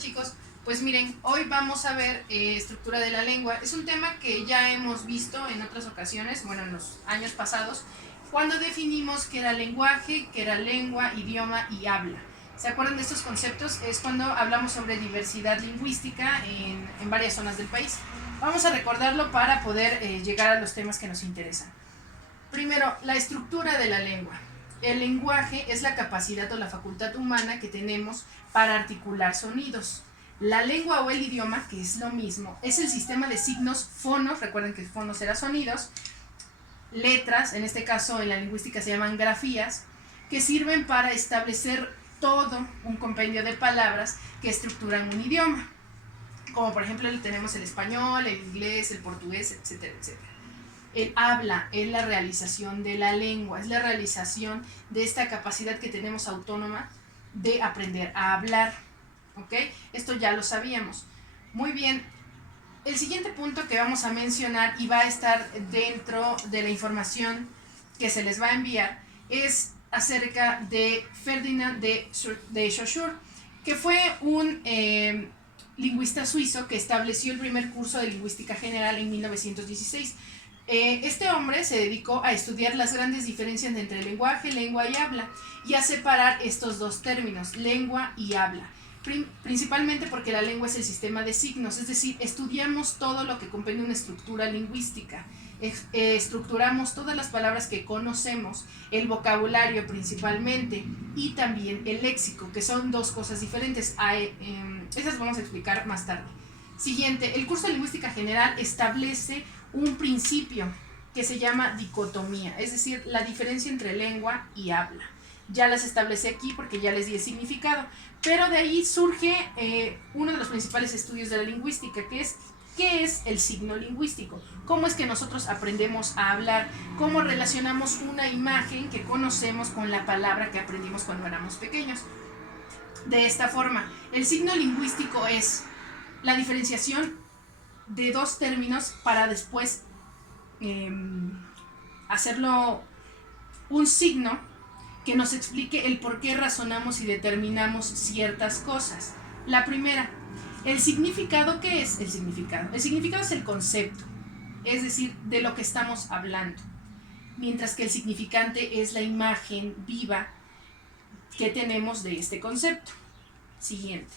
chicos? Pues miren, hoy vamos a ver estructura de la lengua. Es un tema que ya hemos visto en otras ocasiones, bueno, en los años pasados, cuando definimos qué era lenguaje, qué era lengua, idioma y habla. ¿Se acuerdan de estos conceptos? Es cuando hablamos sobre diversidad lingüística en varias zonas del país. Vamos a recordarlo para poder llegar a los temas que nos interesan. Primero, la estructura de la lengua. El lenguaje es la capacidad o la facultad humana que tenemos para articular sonidos. La lengua o el idioma, que es lo mismo, es el sistema de signos, fonos, recuerden que fonos eran sonidos, letras, en este caso en la lingüística se llaman grafías, que sirven para establecer todo un compendio de palabras que estructuran un idioma. Como por ejemplo tenemos el español, el inglés, el portugués, etcétera, etcétera. El habla es la realización de la lengua, es la realización de esta capacidad que tenemos autónoma de aprender a hablar. ¿Ok? Esto ya lo sabíamos. Muy bien. El siguiente punto que vamos a mencionar y va a estar dentro de la información que se les va a enviar es acerca de Ferdinand de Saussure, que fue un lingüista suizo que estableció el primer curso de lingüística general en 1916. Este hombre se dedicó a estudiar las grandes diferencias entre lenguaje, lengua y habla, y a separar estos dos términos, lengua y habla. Principalmente porque la lengua es el sistema de signos, es decir, estudiamos todo lo que comprende una estructura lingüística, estructuramos todas las palabras que conocemos, el vocabulario principalmente, y también el léxico, que son dos cosas diferentes. Esas vamos a explicar más tarde. Siguiente, el curso de lingüística general establece un principio que se llama dicotomía, es decir, la diferencia entre lengua y habla. Ya las establecí aquí porque ya les di el significado, pero de ahí surge uno de los principales estudios de la lingüística, que es ¿qué es el signo lingüístico? ¿Cómo es que nosotros aprendemos a hablar? ¿Cómo relacionamos una imagen que conocemos con la palabra que aprendimos cuando éramos pequeños? De esta forma, el signo lingüístico es la diferenciación de dos términos para después hacerlo un signo que nos explique el por qué razonamos y determinamos ciertas cosas. La primera, el significado. ¿Qué es el significado? El significado es el concepto, es decir, de lo que estamos hablando, mientras que el significante es la imagen viva que tenemos de este concepto. Siguiente.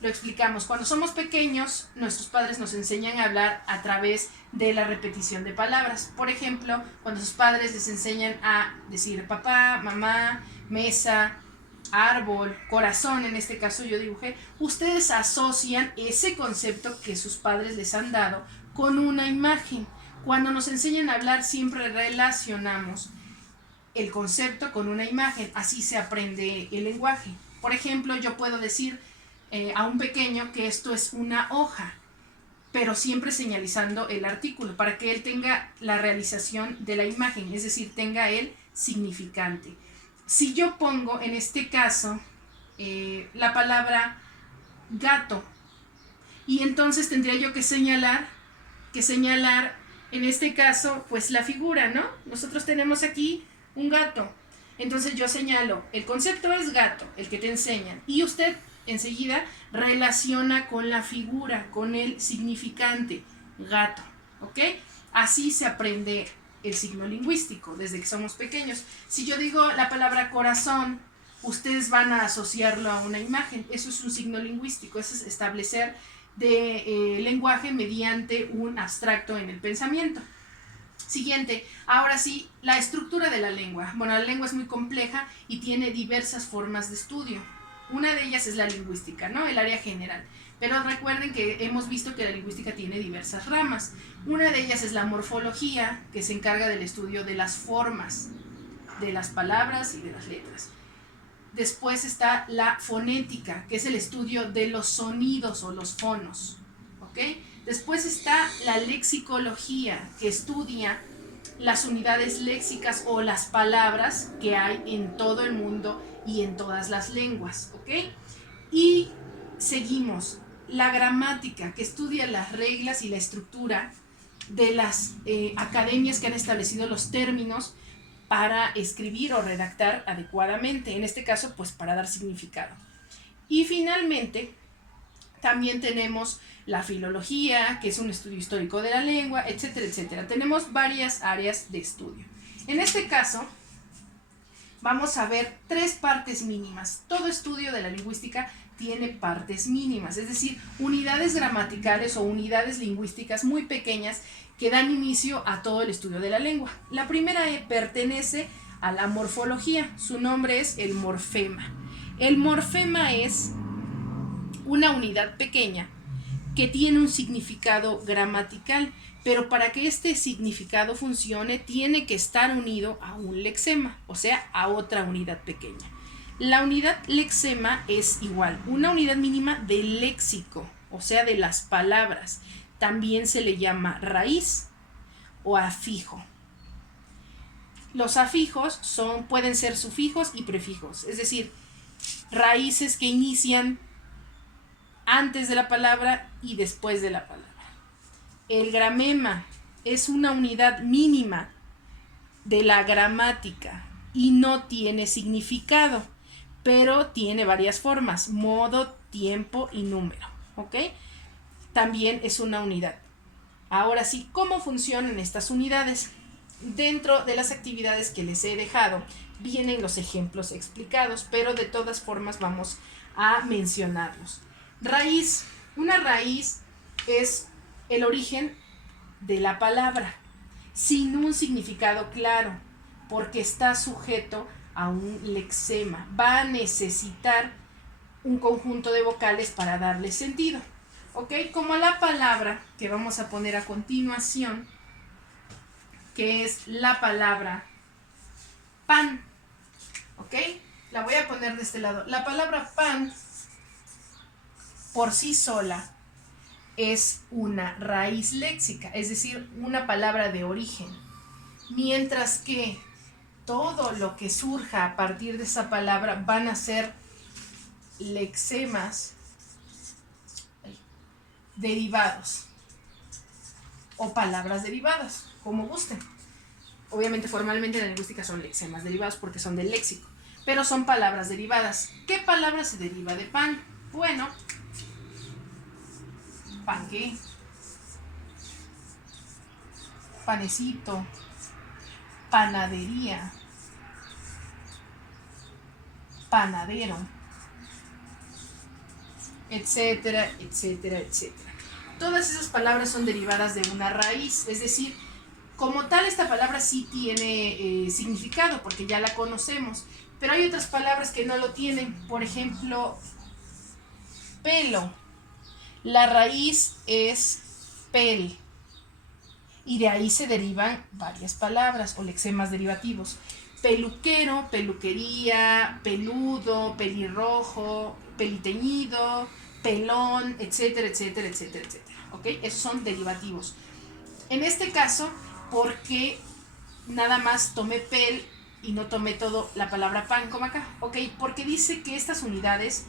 Lo explicamos. Cuando somos pequeños, nuestros padres nos enseñan a hablar a través de la repetición de palabras. Por ejemplo, cuando sus padres les enseñan a decir papá, mamá, mesa, árbol, corazón, en este caso yo dibujé, ustedes asocian ese concepto que sus padres les han dado con una imagen. Cuando nos enseñan a hablar, siempre relacionamos el concepto con una imagen. Así se aprende el lenguaje. Por ejemplo, yo puedo decir a un pequeño que esto es una hoja, pero siempre señalizando el artículo para que él tenga la realización de la imagen, es decir, tenga el significante. Si yo pongo en este caso la palabra gato, y entonces tendría yo que señalar en este caso pues la figura, ¿no? Nosotros tenemos aquí un gato, entonces yo señalo, el concepto es gato, el que te enseñan, y usted enseguida relaciona con la figura, con el significante, gato, ¿ok? Así se aprende el signo lingüístico desde que somos pequeños. Si yo digo la palabra corazón, ustedes van a asociarlo a una imagen. Eso es un signo lingüístico, eso es establecer lenguaje mediante un abstracto en el pensamiento. Siguiente, ahora sí, la estructura de la lengua. Bueno, la lengua es muy compleja y tiene diversas formas de estudio. Una de ellas es la lingüística, ¿no? El área general. Pero recuerden que hemos visto que la lingüística tiene diversas ramas. Una de ellas es la morfología, que se encarga del estudio de las formas, de las palabras y de las letras. Después está la fonética, que es el estudio de los sonidos o los fonos, ¿ok? Después está la lexicología, que estudia las unidades léxicas o las palabras que hay en todo el mundo y en todas las lenguas, ¿ok? Y seguimos la gramática, que estudia las reglas y la estructura de las academias que han establecido los términos para escribir o redactar adecuadamente, en este caso pues para dar significado. Y finalmente También tenemos la filología, que es un estudio histórico de la lengua, etcétera, etcétera. Tenemos varias áreas de estudio. En este caso, vamos a ver 3 partes mínimas. Todo estudio de la lingüística tiene partes mínimas, es decir, unidades gramaticales o unidades lingüísticas muy pequeñas que dan inicio a todo el estudio de la lengua. La primera pertenece a la morfología. Su nombre es el morfema. El morfema es una unidad pequeña que tiene un significado gramatical, pero para que este significado funcione tiene que estar unido a un lexema, o sea, a otra unidad pequeña. La unidad lexema es igual, una unidad mínima del léxico, o sea, de las palabras. También se le llama raíz o afijo. Los afijos pueden ser sufijos y prefijos, es decir, raíces que inician antes de la palabra y después de la palabra. El gramema es una unidad mínima de la gramática y no tiene significado, pero tiene varias formas: modo, tiempo y número, ¿ok? También es una unidad. Ahora sí, ¿cómo funcionan estas unidades? Dentro de las actividades que les he dejado vienen los ejemplos explicados, pero de todas formas vamos a mencionarlos. Raíz. Una raíz es el origen de la palabra sin un significado claro, porque está sujeto a un lexema. Va a necesitar un conjunto de vocales para darle sentido, ¿ok? Como la palabra que vamos a poner a continuación, que es la palabra pan, ¿ok? La voy a poner de este lado. La palabra pan por sí sola es una raíz léxica, es decir, una palabra de origen, mientras que todo lo que surja a partir de esa palabra van a ser lexemas derivados o palabras derivadas, como gusten. Obviamente formalmente en la lingüística son lexemas derivados porque son del léxico, pero son palabras derivadas. ¿Qué palabra se deriva de pan? Bueno, panqué, panecito, panadería, panadero, etcétera, etcétera, etcétera. Todas esas palabras son derivadas de una raíz, es decir, como tal esta palabra sí tiene significado porque ya la conocemos, pero hay otras palabras que no lo tienen. Por ejemplo, pelo. La raíz es pel y de ahí se derivan varias palabras o lexemas derivativos: peluquero, peluquería, peludo, pelirrojo, peliteñido, pelón, etcétera, etcétera, etcétera, etcétera. ¿Ok? Esos son derivativos. En este caso, ¿por qué nada más tomé pel y no tomé todo la palabra pan como acá? ¿Ok? Porque dice que estas unidades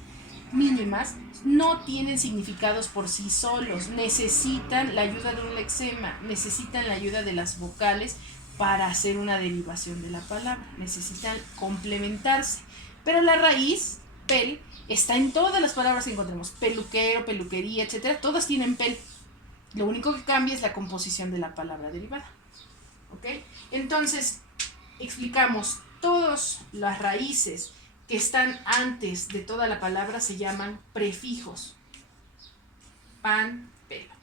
mínimas no tienen significados por sí solos, necesitan la ayuda de un lexema, necesitan la ayuda de las vocales para hacer una derivación de la palabra, necesitan complementarse. Pero la raíz, pel, está en todas las palabras que encontremos: peluquero, peluquería, etcétera, todas tienen pel. Lo único que cambia es la composición de la palabra derivada. ¿Ok? Entonces, explicamos, todas las raíces que están antes de toda la palabra se llaman prefijos. Pan, pelo.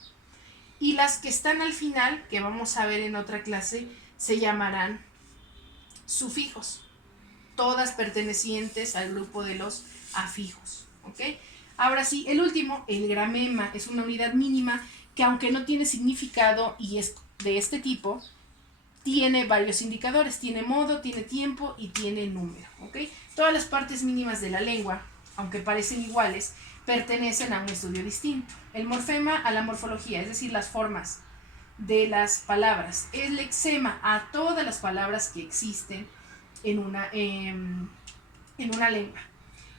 Y las que están al final, que vamos a ver en otra clase, se llamarán sufijos. Todas pertenecientes al grupo de los afijos. ¿Ok? Ahora sí, el último, el gramema, es una unidad mínima que, aunque no tiene significado y es de este tipo, tiene varios indicadores: tiene modo, tiene tiempo y tiene número, ¿ok? Todas las partes mínimas de la lengua, aunque parecen iguales, pertenecen a un estudio distinto. El morfema a la morfología, es decir, las formas de las palabras. El lexema a todas las palabras que existen en una lengua.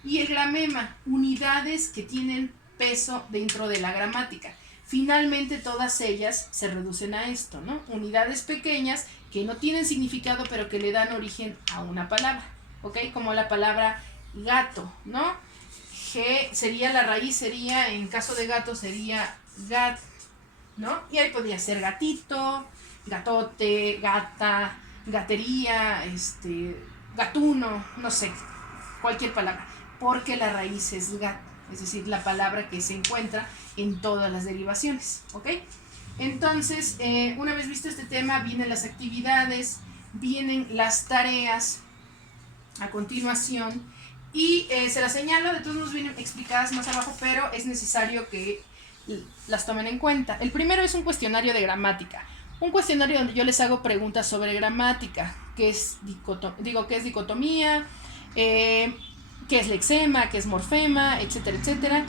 Y el gramema, unidades que tienen peso dentro de la gramática. Finalmente todas ellas se reducen a esto, ¿no? Unidades pequeñas que no tienen significado pero que le dan origen a una palabra, ¿ok? Como la palabra gato, ¿no? G sería la raíz, sería, en caso de gato, sería gat, ¿no? Y ahí podría ser gatito, gatote, gata, gatería, gatuno, no sé, cualquier palabra, porque la raíz es gat, es decir, la palabra que se encuentra en todas las derivaciones, ¿ok? Entonces, una vez visto este tema, vienen las actividades, vienen las tareas a continuación, y se las señalo, de todos modos vienen explicadas más abajo, pero es necesario que las tomen en cuenta. El primero es un cuestionario de gramática. Un cuestionario donde yo les hago preguntas sobre gramática, qué es dicotomía, qué es lexema, qué es morfema, etcétera, etcétera.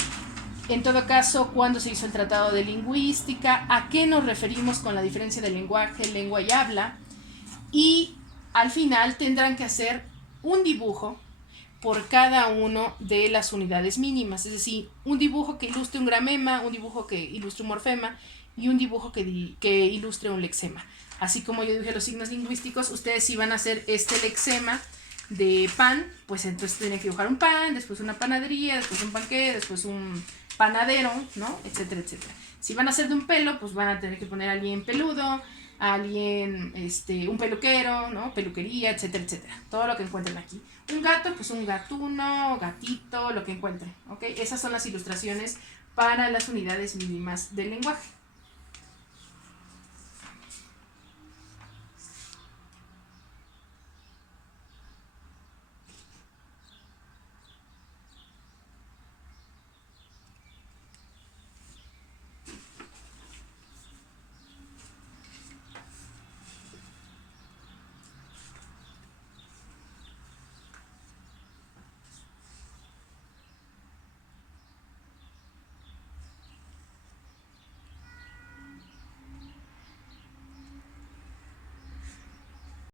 En todo caso, cuándo se hizo el Tratado de Lingüística, a qué nos referimos con la diferencia de lenguaje, lengua y habla. Y al final tendrán que hacer un dibujo por cada uno de las unidades mínimas, es decir, un dibujo que ilustre un gramema, un dibujo que ilustre un morfema y un dibujo que ilustre un lexema. Así como yo dije los signos lingüísticos, ustedes si van a hacer este lexema de pan, pues entonces tienen que dibujar un pan, después una panadería, después un panqué, después un panadero, ¿no? Etcétera, etcétera. Si van a hacer de un pelo, pues van a tener que poner a alguien peludo, alguien, un peluquero, ¿no? Peluquería, etcétera, etcétera. Todo lo que encuentren aquí. Un gato, pues un gatuno, gatito, lo que encuentren, ¿ok? Esas son las ilustraciones para las unidades mínimas del lenguaje.